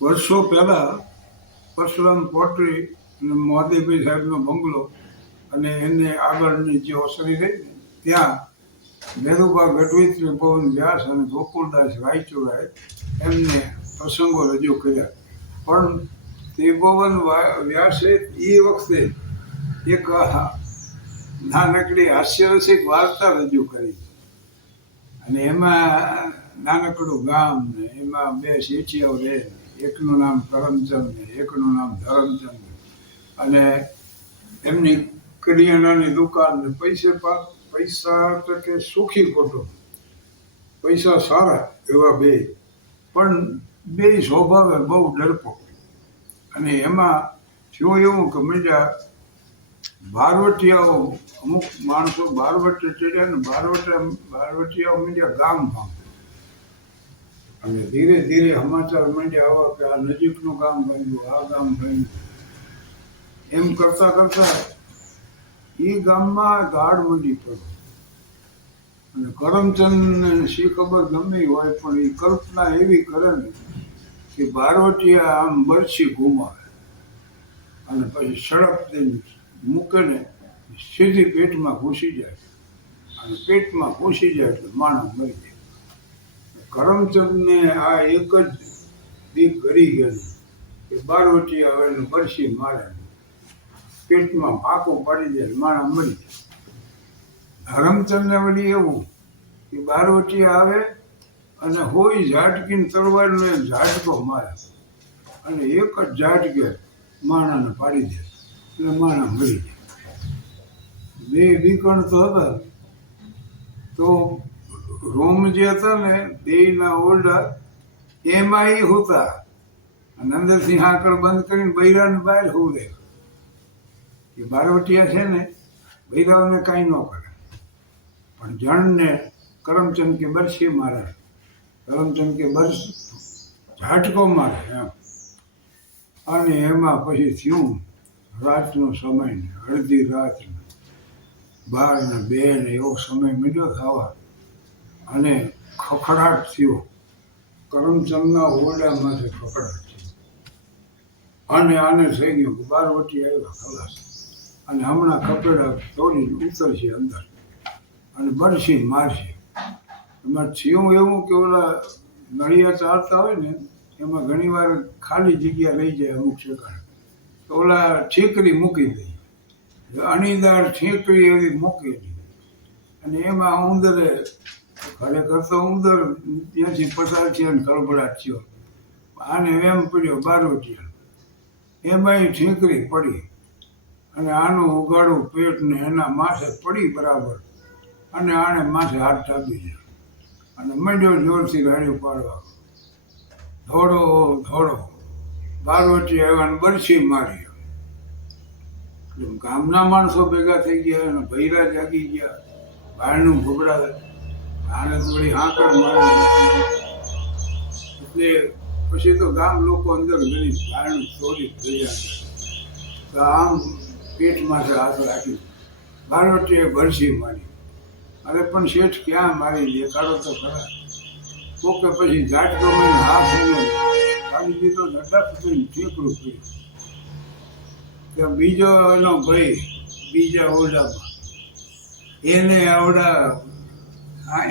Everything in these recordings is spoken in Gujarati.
વર્ષો પહેલાં પરશુરામ પોટ્રી અને મોદીભાઈ સાહેબનો બંગલો અને એને આગળની જે ઓસરી રહી ને ત્યાં મેરુભા ગઢવી, ત્રિભુવન વ્યાસ અને ગોકુળદાસ રાયચુરાએ એમને પ્રસંગો રજૂ કર્યા. પણ ત્રિભુવન વ્યાસે એ વખતે એક નાનકડી હાસ્યરસિક વાર્તા રજૂ કરી અને એમાં નાનકડું ગામ ને એમાં બે શેઠિયાઓ રહે, એકનું નામ કરમચંદ ને એકનું નામ ધરમચંદ, અને એમની કરિયાણાની દુકાન ને પૈસા તો કે સુખી કુટુંબ, પૈસા સારા એવા બે, પણ બે સ્વભાવે બહુ ડરપોક. અને એમાં થયું એવું કે બીજા બારવટિયાઓ, અમુક માણસો બારવટે ચડ્યા ને બારવટિયાઓ મીડિયા ગામ ભાંગ, અને ધીરે ધીરે સમાચાર માંડ્યા આવા કે આ નજીકનું ગામ ભાંગ્યું, આ ગામ ભાંગ્યું. એમ કરતા કરતા એ ગામમાં ગાઢ મંડી પડ્યો. અને કરમચંદને શી ખબર ગમે હોય, પણ એ કલ્પના એવી કરે ને કે બારવટિયા આમ બરછી ઘુમાવે અને પછી સડપ દઈને મૂકે ને સીધી પેટમાં ઘૂસી જાય, અને પેટમાં ઘૂસી જાય એટલે માણસ મરી જાય. કરમચંદને આ એક જ દીક ઘડી ગયેલી કે બારવટિયા આવે ને બરછી મારે, પેટમાં ફાંકો પાડી દે, માણસ મરી જાય. ધરમચંદને વળી એવું કે બારવટિયા આવે અને હોય ઝાટકીને તરવારનો એક ઝાટકો મારે, અને એક જ ઝાટકે માણાને પાડી દે એટલે માણા મરી જાય. બે બીકણ તો હતા, તો રૂમ જે હતા ને બેયના ઓરડા એમાં એ હોતા, અને અંદરથી હાંકળ બંધ કરીને બૈરાને બહાર હોવું દે. એ બારવટિયા છે ને બૈરાઓને કાંઈ ન કરે, પણ જણને કરમચંદ કે બરછી મારે, કરમચંદ કે બરસ ઝાટકો મારે એમ. અને એમાં પછી થયું રાતનો સમય ને અડધી રાત ને 12 ને 2 ને એવો સમય મીડ્યો થવા, અને ખખડાટ થયો. કરમચંદના ઓરડામાંથી ખખડાટ થયો, અને આને થઈ ગયું કે બારવટી આવ્યા ખલાસ, અને હમણાં કપડા તોડીને ઉતરશે અંદર અને બરછી મારશે. એમાં થયું એવું કે ઓલા નળિયા ચાલતા હોય ને એમાં ઘણી વાર ખાલી જગ્યા રહી જાય અમુક સેકન્ડ, તો ઓલા ઠીકરી મૂકી દઈ, અણીદાર ઠીકરી એવી મૂકી દઈ, અને એમાં ઉંદરે, ખરેખર તો ઉંદર ત્યાંથી પસાર થયો ને ખળભળાટ થયો, આને એમ પડ્યો બારવટિયા, એમાંય ઠીકરી પડી, અને આનું ઉગાડું પેટ ને એના માથે પડી બરાબર, અને આણે માથે હાથ ટાપી દીધો અને મંડ્યો જોરથી ગાડી પાડવા. ધોડો ધોડો બારવટી આવ્યા ને બરછી મારી. ગામના માણસો ભેગા થઈ ગયા અને ભૈરા જાગી ગયા, બહારનું ભૂગડા, આને થોડી હાંકડ મારે. એટલે પછી તો ગામ લોકો અંદર ગણી બહારનું ચોરી થઈ જાય, તો આમ પેટમાંથી હાથ રાખી બારવટીએ બરછી મારી. અરે પણ શેઠ ક્યાં મારી દેખાડો તો ખરા. કોકે પછી ઝાટકો મને હાથ એને કાઢી દીધો, ધડક થઈને ઠેકડું કર્યું. ત્યાં બીજો એનો ભાઈ બીજા ઓરડામાં, એને આવડા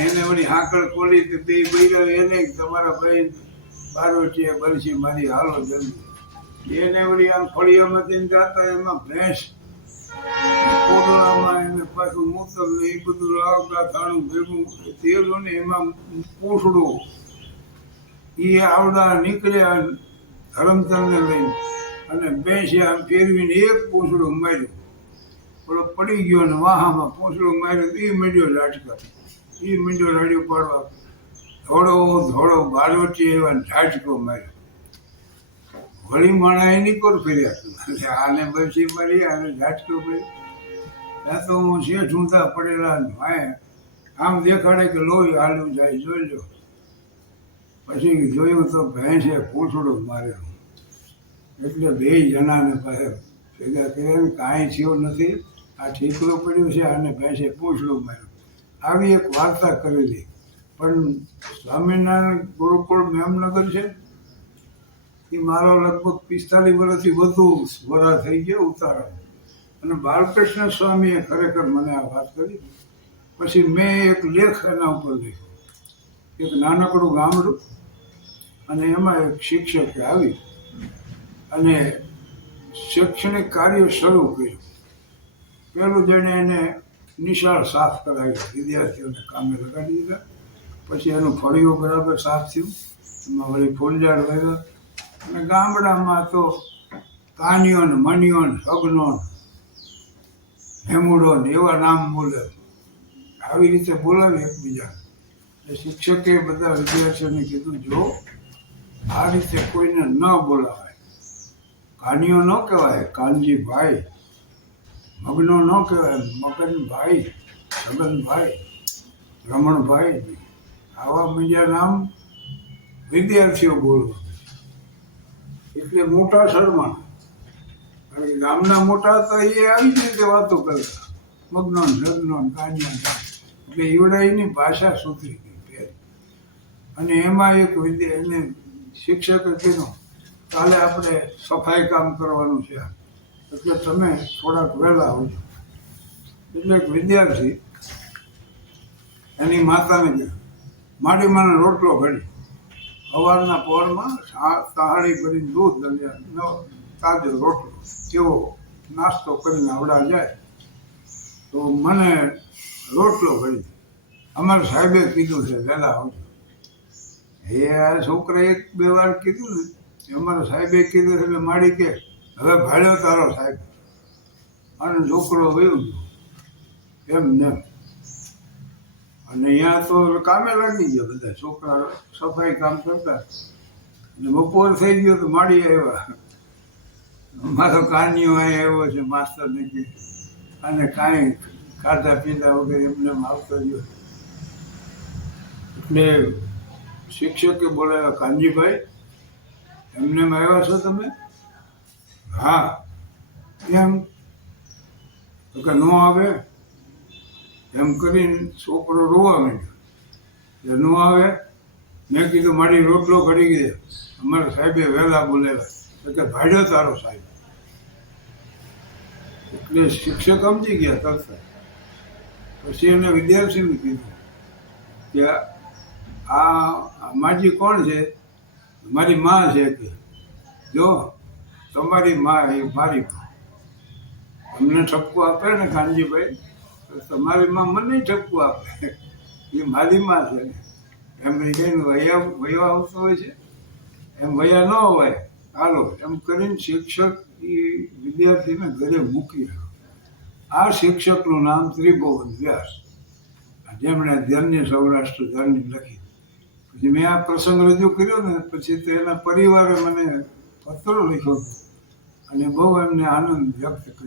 એને વળી હાંકળ ખોલી કે બે બૈરા, એને તમારા ભાઈ બારવટીએ બરછી મારી, હાલો જલ્દી. એને વળી આમ ફળિયામાંથી જતા એમાં ભેંસ કોટડામાં એને પાછું મૂતર ને એ બધું લાવતા થાણું ભેગું તેલું ને એમાં પૂછડું. એ આવડા નીકળ્યા ધરમચંદને લઈને, અને ભેંસે આમ ફેરવીને એક પૂછડું માર્યું, પેલો પડી ગયો ને વાહામાં પૂછડું માર્યું, એ મીંડ્યો ઝાટકા, એ મીંડ્યો રાડ્યો પાડવા. ધોળો ધોળો બારવટી એવા ઝાટકો માર્યો. વળી માણા એની કોર ફેર્યા, આને બરછી મારી, આને ઝાટકો માર્યો. ત્યાં તો હું શેઠ ઊંધા પડેલા ભાઈ આમ દેખાડે કે લોહી હાલ્યું જાય, જોઈ લો. પછી જોયું તો ભેંસે પૂંછડું મારેલું, એટલે બે જણાને પાસે ભેગા કર્યા, કાંઈ થયું નથી, આ ઠીકરું પડ્યું છે, આને ભેંસે પૂંછડું માર્યું. આવી એક વાર્તા કરેલી. પણ સ્વામિનારાયણ ગુરુકુળ મેમનગર છે, એ મારો લગભગ 45 વર્ષથી વધુ વરા થઈ ગયો ઉતારા. અને બાલકૃષ્ણ સ્વામીએ ખરેખર મને આ વાત કરી. પછી મેં એક લેખ એના ઉપર લખ્યો, એક નાનકડું ગામડું, અને એમાં એક શિક્ષકે આવી અને શૈક્ષણિક કાર્ય શરૂ કર્યું. પહેલું જેણે એને નિશાળ સાફ કરાવી, વિદ્યાર્થીઓને કામે લગાડી દીધા. પછી એનું ફળિયું બરાબર સાફ થયું, એમાં વળી ફૂલઝાડ વાવ્યા. અને ગામડામાં તો કાનિયો ને મણિયો ને સગનો ને હેમુડો ને એવા નામ બોલે. આવી રીતે બોલાવે એકબીજા. શિક્ષકે બધા વિદ્યાર્થીઓને કીધું, જો આ રીતે કોઈને ન બોલાવાય. કાનિયો ન કહેવાય કાનજીભાઈ, મગનો ન કહેવાય મગનભાઈ, છગનભાઈ, રમણભાઈ. આવા બીજા નામ વિદ્યાર્થીઓ બોલવા. એટલે મોટા શર્મા, કારણ કે ગામના મોટા હતા એ આવી જ રીતે વાતો કરતા, મગનો લગ્નો કાનિયા. એટલે ઈવડાઈની ભાષા સુધરી ગઈ. અને એમાં એક એને શિક્ષકે કીધું, કાલે આપણે સફાઈ કામ કરવાનું છે, એટલે તમે થોડાક વહેલા આવજો. એટલે એક વિદ્યાર્થી એની માતાને કહ્યું, માડીમાંનો રોટલો ઘડી સવારના પોરમાં તાહાડી ભરીને દૂધ અને તાજો રોટલો કેવો નાસ્તો કરીને આવડા જાય તો મને રોટલો ઘડી. અમારા સાહેબે કીધું છે વહેલા આવજો. એ આ છોકરા 1-2 વાર કીધું ને, અમારા સાહેબે કીધું એટલે માડી કે હવે ભાડ્યો તારો સાહેબ. અને છોકરો વયો ગયો એમ ને. અને અહીંયા તો કામે લાગી ગયા બધા છોકરા, સફાઈ કામ કરતા. અને બપોર થઈ ગયો તો માડી આવ્યા, મારો કાનિયો અહીં આવ્યો છે માસ્તરને કે, અને કાંઈ ખાધા પીધા વગર એમને આવતો ગયો. એટલે શિક્ષકે બોલાવ્યા, કાનજીભાઈ એમને આવ્યા છો તમે? હા. એમ તો કે ન આવે એમ કરીને છોકરો રોવા માંડ્યો. ન આવે. મેં કીધું મારી રોટલો ઘડી ગયો, અમારા સાહેબે વહેલા બોલાવ્યા. તો કે ભાડ્યો તારો સાહેબ. એટલે શિક્ષક સમજી ગયા તરત. પછી એને વિદ્યાર્થીને કીધું કે આ માજી કોણ છે? મારી મા છે. કે જો તમારી મા એ મારી મા. તમને ઠપકો આપે ને કાનજીભાઈ, તો તમારી મા મને ઠપકો આપે, એ મારી મા છે ને. એમ કહીને વયા આવતો હોય છે, એમ વયા ન હોય. હાલો એમ કરીને શિક્ષક એ વિદ્યાર્થીને ઘરે મૂકી રહ્યો. આ શિક્ષકનું નામ ત્રિભુવન વ્યાસ, જેમણે ધન્ય સૌરાષ્ટ્ર ધન્ય લખી. પછી મેં આ પ્રસંગ રજૂ કર્યો ને, પછી તો એના પરિવારે મને પત્રો લખ્યો અને બહુ એમને આનંદ વ્યક્ત કર્યો.